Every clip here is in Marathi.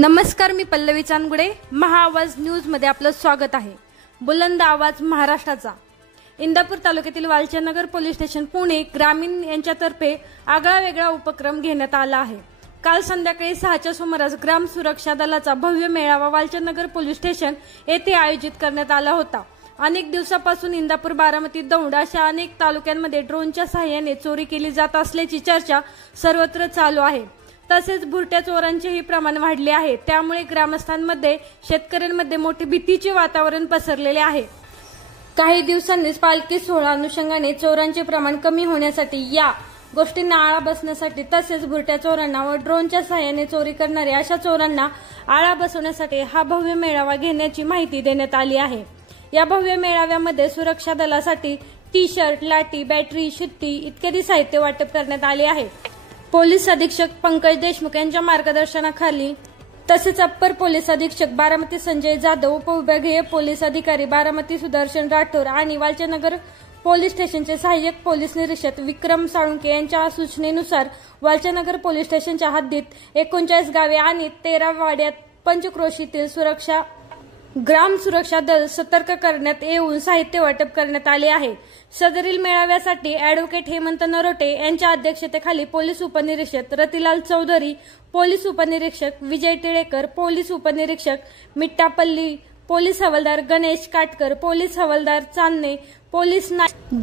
नमस्कार, मी पल्लवी चांदगुडे. महाआवाज न्यूज मध्ये आपलं स्वागत आहे. बुलंद आवाज महाराष्ट्राचा. इंदापूर तालुक्यातील वालचंदनगर पोलीस स्टेशन पुणे ग्रामीण यांच्यातर्फे आगळा वेगळा उपक्रम घेण्यात आला आहे. काल संध्याकाळी 6च्या सुमारास ग्राम सुरक्षा दलाचा भव्य मेळावा वालचंदनगर पोलीस स्टेशन येथे आयोजित करण्यात आला होता. अनेक दिवसापासून इंदापूर, बारामती, दौंड अशा अनेक तालुक्यांमध्ये ड्रोनच्या सहाय्याने चोरी केली जात असल्याची चर्चा सर्वत्र चालू आहे. तसेच भुरट्या चोरांचेही प्रमाण वाढले आहे. त्यामुळे ग्रामस्थांमध्ये, शेतकऱ्यांमध्ये मोठे भीतीचे वातावरण पसरलेले आहे. काही दिवसांनीच पालखी सोहळा अनुषंगाने चोरांचे प्रमाण कमी होण्यासाठी, या गोष्टींना आळा बसण्यासाठी, तसेच भुरट्या चोरांना व ड्रोनच्या सहाय्याने चोरी करणारे अशा चोरांना आळा बसवण्यासाठी हा भव्य मेळावा घेण्याची माहिती देण्यात आली आहे. या भव्य मेळाव्यामध्ये सुरक्षा दलासाठी टी-शर्ट, लाठी, बॅटरी, शिट्टी इत्यादी साहित्य वाटप करण्यात आले आहे. पोलीस अधीक्षक पंकज देशमुख यांच्या मार्गदर्शनाखाली, तसेच अप्पर पोलीस अधीक्षक बारामती संजय जाधव, उपविभागीय पोलीस अधिकारी बारामती सुदर्शन राठोर आणि वालचंदनगर पोलीस स्टेशनचे सहाय्यक पोलीस निरीक्षक विक्रम साळुंके यांच्या सूचनेनुसार वालचंदनगर पोलीस स्टेशनच्या हद्दीत 39 गावे आणि 13 वाड्यात पंचक्रोशीतील ग्राम सुरक्षा दल सतर्क करण्यात येऊन साहित्य वाटप करण्यात आले आहे. सदरील मेळाव्यासाठी ॲडव्होकेट हेमंत नरोटे यांच्या अध्यक्षतेखाली पोलीस उपनिरीक्षक रतिलाल चौधरी, पोलीस उपनिरीक्षक विजय टिळेकर, पोलीस उपनिरीक्षक मिट्टापल्ली, पोलीस हवालदार गणेश काटकर, पोलीस हवालदार Chandane, police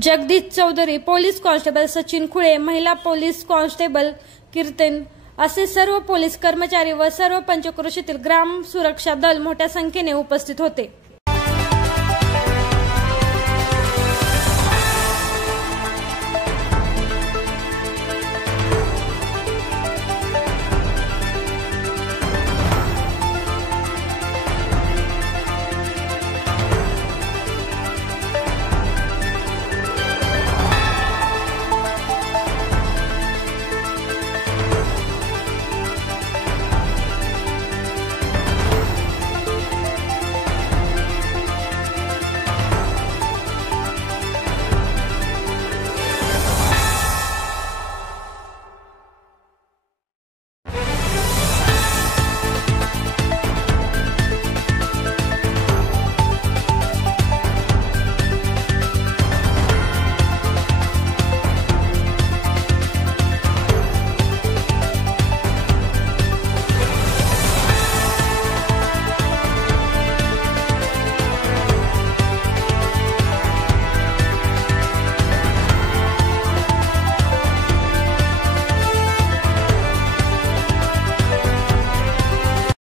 Jagdish Chaudhari, police constable Sachin Khule, महिला पोलीस कॉन्स्टेबल कीर्तन असे सर्व पोलीस कर्मचारी व सर्व पंचक्रोशीतील ग्राम सुरक्षा दल मोठ्या संख्येने उपस्थित होते.